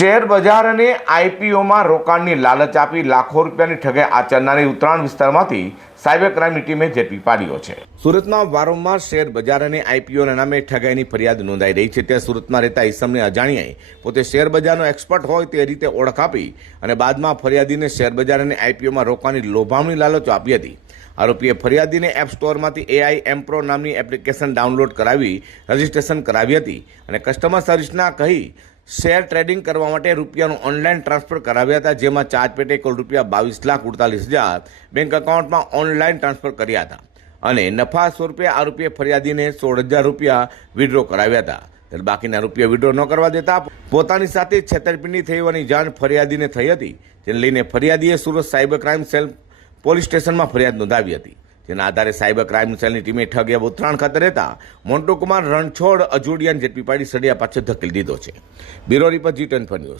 Share બજાર અને આઈપીઓમાં રોકાણની લાલચ આપી લાખો રૂપિયાની ઠગાઈ આચરનારી ઉત્તરાયણ વિસ્તારમાંથી સાયબર ક્રાઇમની ટીમે ઝડપી પાડ્યો છે. સુરતમાં વારંવાર શેર બજાર અને આઈપીઓના નામે ઠગાઈની ફરિયાદ નોંધાઈ રહી છે. ત્યાં સુરતમાં રહેતા ઈસમને અજાણ્યાએ પોતે શેર બજારનો એક્સપર્ટ હોય તે રીતે ઓળખ આપી અને બાદમાં ફરિયાદીને શેર બજાર અને આઈપીઓમાં રોકાણની લોભામણી લાલચો આપી હતી. આરોપીએ ફરિયાદીને એપ સ્ટોરમાંથી એઆઈ એમ્પ્રો નામની એપ્લિકેશન ડાઉનલોડ કરાવી રજીસ્ટ્રેશન કરાવી હતી અને કસ્ટમર સર્વિસના કહી શેર ટ્રેડિંગ કરવા માટે રૂપિયાનું ઓનલાઈન ટ્રાન્સફર કરાવ્યા હતા, જેમાં ચાર્જ પેટે કુલ રૂપિયા બાવીસ લાખ ઉડતાલીસ હજાર બેંક એકાઉન્ટમાં ઓનલાઈન ટ્રાન્સફર કર્યા હતા. અને નફા સ્વરૂપે આરોપીએ ફરિયાદીને સોળ હજાર રૂપિયા વિડ્રો કરાવ્યા હતા. ત્યારે બાકીના રૂપિયા વિડ્રો ન કરવા દેતા પોતાની સાથે છેતરપિંડી થઈ હોવાની જાણ ફરિયાદીને થઈ હતી, જેને લઈને ફરિયાદીએ Surat cyber crime cell police સ્ટેશનમાં ફરિયાદ નોંધાવી હતી. જેના આધારે સાયબર ક્રાઇમ સેલની ટીમે ઠગ એવા ઉત્તરાયણ ખાતે રહેતા મોન્ટુકુમાર રણછોડ અજોડિયાને ઝડપી પાડી સળિયા પાછળ ધકેલી દીધો છે. Bureau report G twenty